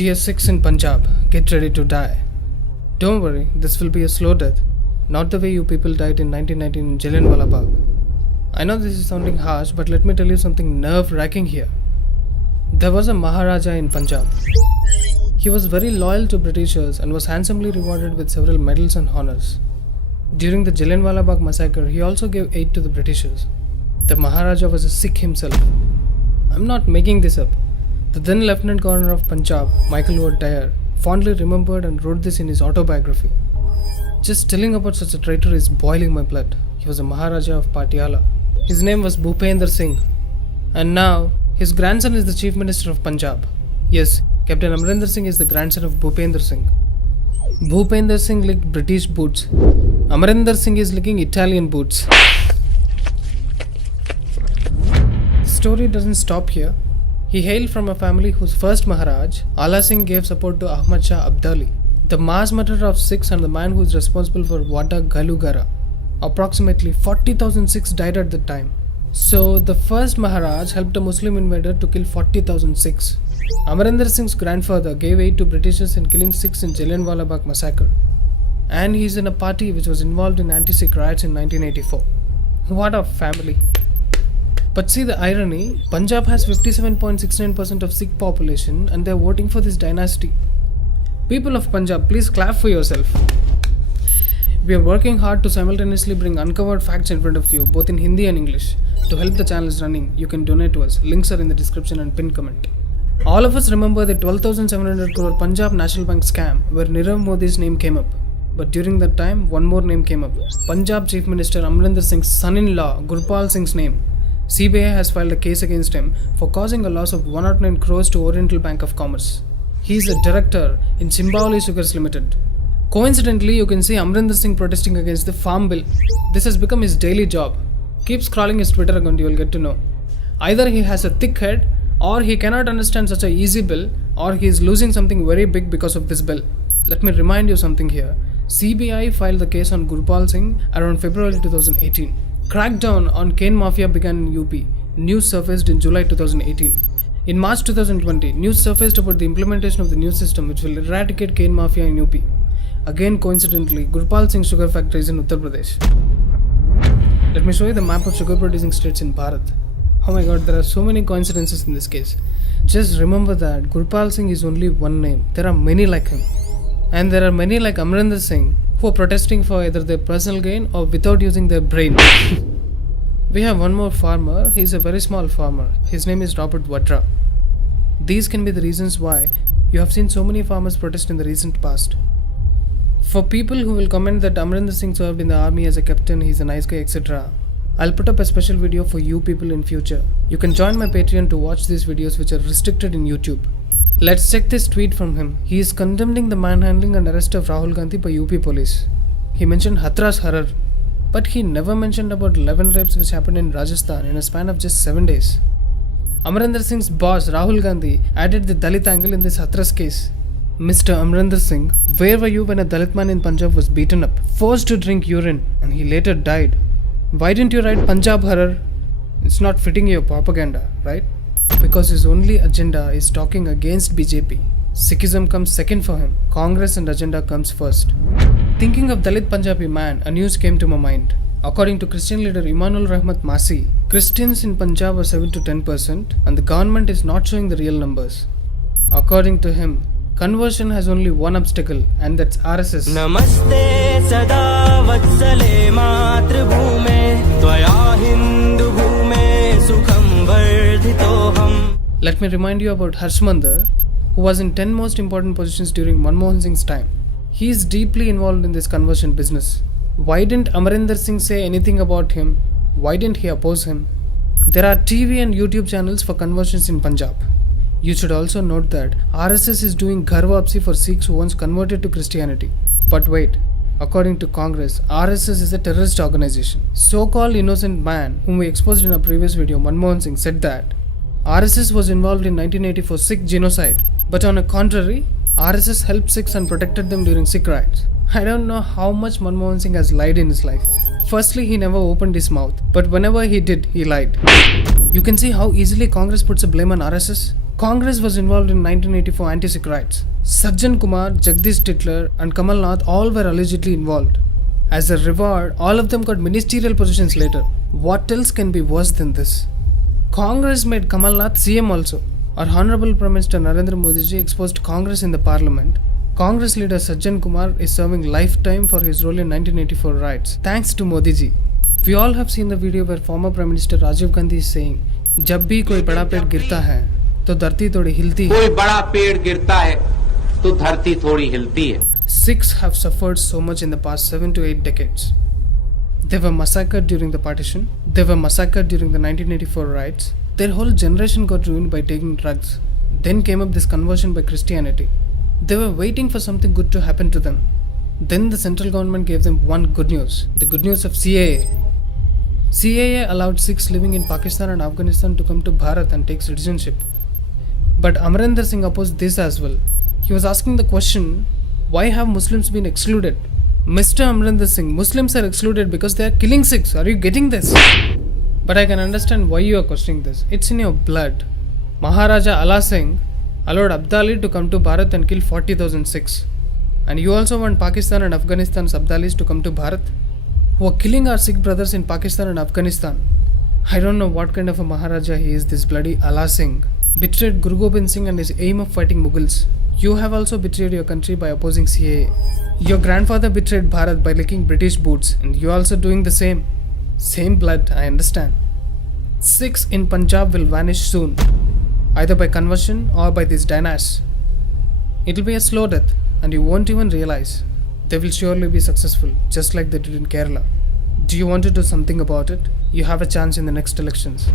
Dear Sikhs in Punjab, get ready to die. Don't worry, this will be a slow death, not the way you people died in 1919 in Jallianwala Bagh. I know this is sounding harsh, but let me tell you something nerve-wracking here. There was a Maharaja in Punjab. He was very loyal to Britishers and was handsomely rewarded with several medals and honors. During the Jallianwala Bagh massacre, he also gave aid to the Britishers. The Maharaja was a Sikh himself. I'm not making this up. The then Lieutenant Governor of Punjab, Michael Ward Dyer, fondly remembered and wrote this in his autobiography. Just telling about such a traitor is boiling my blood. He was a Maharaja of Patiala. His name was AmarinderSingh. And now, his grandson is the Chief Minister of Punjab. Yes, Captain AmarinderSingh is the grandson of AmarinderSingh. AmarinderSingh licked British boots. AmarinderSingh is licking Italian boots. The story doesn't stop here. He hailed from a family whose first Maharaj, Ala Singh, gave support to Ahmad Shah Abdali, the mass murderer of Sikhs and the man who is responsible for Wada Galugara. Approximately 40,000 Sikhs died at the time. So, the first Maharaj helped a Muslim invader to kill 40,000 Sikhs. Amarinder Singh's grandfather gave aid to Britishers in killing Sikhs in Jallianwala Bagh massacre. And he is in a party which was involved in anti-Sikh riots in 1984. What a family! But see the irony, Punjab has 57.69% of Sikh population and they are voting for this dynasty. People of Punjab, please clap for yourself. We are working hard to simultaneously bring uncovered facts in front of you, both in Hindi and English. To help the channel is running, you can donate to us. Links are in the description and pinned comment. All of us remember the 12,700 crore Punjab National Bank scam where Nirav Modi's name came up. But during that time, one more name came up. Punjab Chief Minister Amarinder Singh's son-in-law, Gurpal Singh's name. CBI has filed a case against him for causing a loss of 109 crores to Oriental Bank of Commerce. He is a director in Simbawli Sugars Limited. Coincidentally, you can see Amarinder Singh protesting against the Farm Bill. This has become his daily job. Keep scrolling his Twitter account, you will get to know. Either he has a thick head, or he cannot understand such an easy bill, or he is losing something very big because of this bill. Let me remind you something here. CBI filed the case on Gurpal Singh around February 2018. Crackdown on cane mafia began in UP. News surfaced in July 2018. In March 2020, news surfaced about the implementation of the new system which will eradicate cane mafia in UP. Again, coincidentally, Gurpal Singh sugar factory is in Uttar Pradesh. Let me show you the map of sugar producing states in Bharat. Oh my god, there are so many coincidences in this case. Just remember that Gurpal Singh is only one name. There are many like him. And there are many like Amarinder Singh who are protesting for either their personal gain or without using their brain. We have one more farmer. He is a very small farmer. His name is Robert Vadra. These can be the reasons why you have seen so many farmers protest in the recent past. For people who will comment that Amarinder Singh served in the army as a captain, he's a nice guy, etc., I'll put up a special video for you people in future. You can join my Patreon to watch these videos which are restricted in YouTube. Let's check this tweet from him. He is condemning the manhandling and arrest of Rahul Gandhi by UP police. He mentioned Hathras Harar, but he never mentioned about 11 rapes which happened in Rajasthan in a span of just 7 days. Amarinder Singh's boss Rahul Gandhi added the Dalit angle in this Hathras case. Mr. Amarinder Singh, where were you when a Dalit man in Punjab was beaten up, forced to drink urine, and he later died? Why didn't you write Punjab Harar? It's not fitting your propaganda, right? Because his only agenda is talking against BJP. Sikhism comes second for him. Congress and agenda comes first. Thinking of Dalit Punjabi man, a news came to my mind. According to Christian leader Imanul Rahmat Masi, Christians in Punjab are 7 to 10% and the government is not showing the real numbers. According to him, conversion has only one obstacle and that's RSS. Namaste sada vatsale matrabhume tvaya hindu bhume sukham vardhitoham. Let me remind you about Harshmander, who was in 10 most important positions during Manmohan Singh's time. He is deeply involved in this conversion business. Why didn't Amarinder Singh say anything about him? Why didn't he oppose him? There are TV and YouTube channels for conversions in Punjab. You should also note that RSS is doing Ghar Wapsi for Sikhs who once converted to Christianity. But wait, according to Congress, RSS is a terrorist organization. So-called innocent man, whom we exposed in a previous video, Manmohan Singh, said that RSS was involved in 1984 Sikh genocide. But on the contrary, RSS helped Sikhs and protected them during Sikh riots. I don't know how much Manmohan Singh has lied in his life. Firstly, he never opened his mouth, but whenever he did, he lied. You can see how easily Congress puts a blame on RSS. Congress was involved in 1984 anti-Sikh riots. Sajjan Kumar, Jagdish Titler and Kamal Nath all were allegedly involved. As a reward, all of them got ministerial positions later. What else can be worse than this? Congress made Kamal Nath CM also. Our Honorable Prime Minister Narendra Modi ji exposed Congress in the parliament. Congress leader Sajjan Kumar is serving lifetime for his role in 1984 riots. Thanks to Modi ji. We all have seen the video where former Prime Minister Rajiv Gandhi is saying, "जब भी कोई बड़ा पेड़ गिरता है, तो धरती थोड़ी हिलती है." कोई बड़ा पेड़ गिरता है, तो धरती थोड़ी हिलती है. Sikhs have suffered so much in the past 7 to 8 decades. They were massacred during the partition. They were massacred during the 1984 riots. Their whole generation got ruined by taking drugs. Then came up this conversion by Christianity. They were waiting for something good to happen to them. Then the central government gave them one good news. The good news of CAA. CAA allowed Sikhs living in Pakistan and Afghanistan to come to Bharat and take citizenship. But AmarinderSingh opposed this as well. He was asking the question, why have Muslims been excluded? Mr. AmarinderSingh, Muslims are excluded because they are killing Sikhs. Are you getting this? But I can understand why you are questioning this. It's in your blood. Maharaja Allah Singh allowed Abdali to come to Bharat and kill 40,000 Sikhs. And you also want Pakistan and Afghanistan's Abdalis to come to Bharat, who are killing our Sikh brothers in Pakistan and Afghanistan. I don't know what kind of a Maharaja he is, this bloody Allah Singh. Betrayed Guru Gobind Singh and his aim of fighting Mughals. You have also betrayed your country by opposing CAA. Your grandfather betrayed Bharat by licking British boots, and you are also doing the same. Same blood, I understand. Sikhs in Punjab will vanish soon, either by conversion or by these Dainas. It'll be a slow death, and you won't even realize. They will surely be successful, just like they did in Kerala. Do you want to do something about it? You have a chance in the next elections.